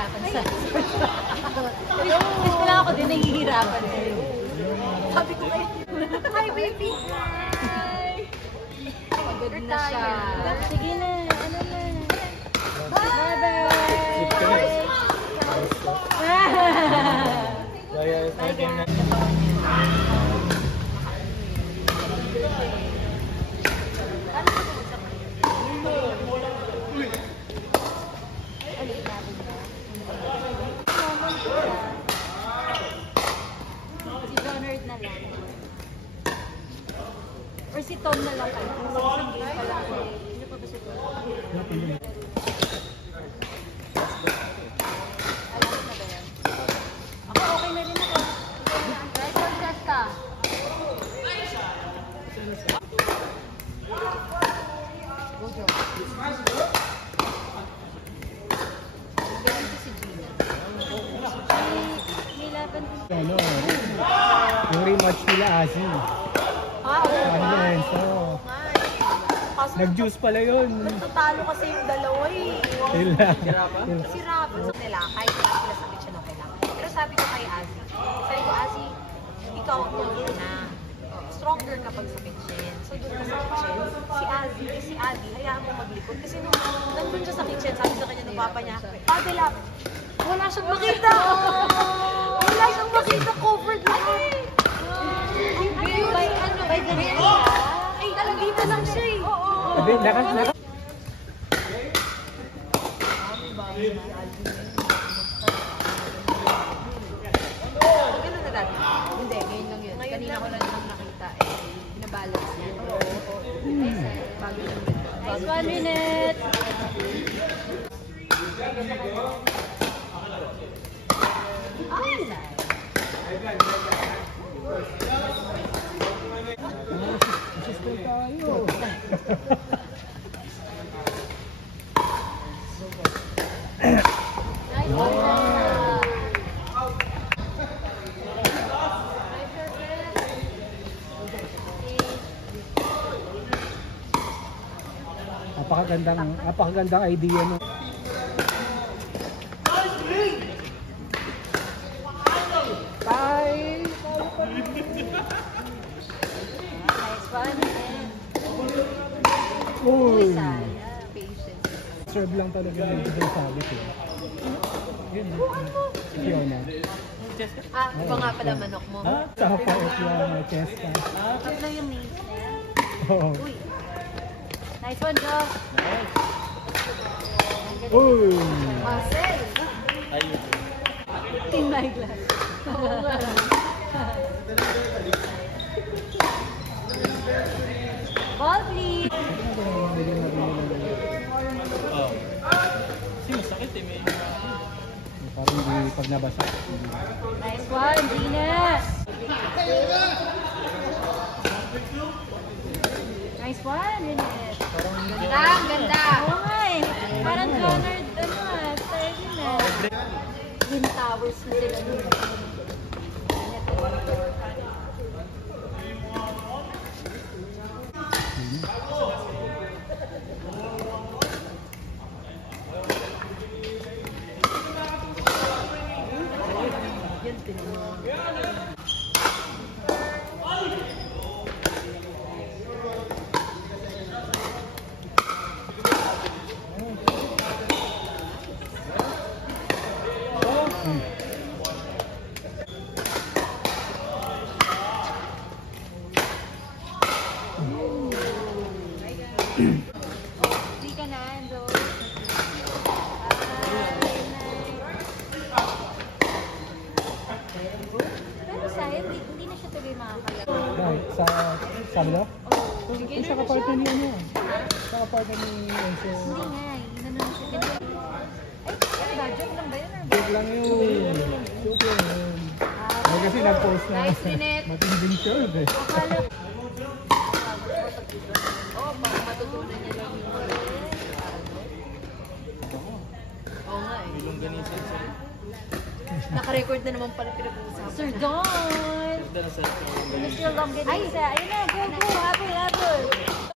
nahihirapan sa wala ako din nahihirapan sa'yo. Sabi ko kayo, hi baby! Hi! Pagod na siya. Sige na, ano na. Bye-bye! Bye guys! Na lang. Or si Tom na lang kayo. Isang game pa lang. Ano pa ba si Tom? Alam na ba yan? Ako okay na rin ako. Right on, Jessica. Go, Joe. Ganito si Gina. May laban din. Ano? Yung rematch nila, Asi. Oo. Nag-juice pala yun. Natalo kasi yung dalawa eh. Sila. Si Rafa sa nila, kahit na sila sa kitchen, okay lang. Pero sabi ko kay Asi, ikaw todo na. Stronger kapag sa kitchen. So doon ka sa kitchen, si Adi, hayaan mo maglikod. Kasi nung nandun siya sa kitchen, sabi sa kanya ng papa niya, Adela, wala siyang makita! Wala siyang makita, covered na eh! By ganyan siya? Ay, nandito lang siya eh! Oo! Naka. Ganun na dati? Hindi, ngayon lang yun. Kanina ko lang nakita eh. Binabalance niya. Bago lang yun. Nice 1 minute! Ay! Assistant tayo. Nice one! Napakagandang idea no. Bye. Nice one! Uy. Patience. Serve lang talaga yung sabi ko. Yun. Fiona. Iba nga pala manok mo. Saka pa Fiona, Chesta. Tatlo yung names na yan. Oo. Uy! Nice one, Joe! Uy! Marcel! Team Eyeglass. Ball, please! Masakit eh, may... Parang hindi pag nabasa. Nice one, Venus! Nice one, Venus! Ganda, ganda! Oo nga eh. Parang Leonard, style din eh. Twin Towers na sila. Yan, tinanong. Hindi ka na, Ando. Pero sayang, hindi na siya tuloy makakalaro. Dahil sa Sablo? Sige, Sa kapartner ni ano? Sa kapartner ni Enzo. hindi nga, inano na siya. Ay, ano ba? Joke lang ba yun? Joke lang yun. Joke lang yun. Ay, kasi nag-post na. Nice minute. Matinding serve eh. Akala ko. Oo, parang matutunan niya lang yung oo nga eh. Ilongganisan sa... Naka-record na naman pala pinag-uusapan. Sir Don! Ganda na sa... Mr. Longganisa. Ayun na, go, go! Habol, habol!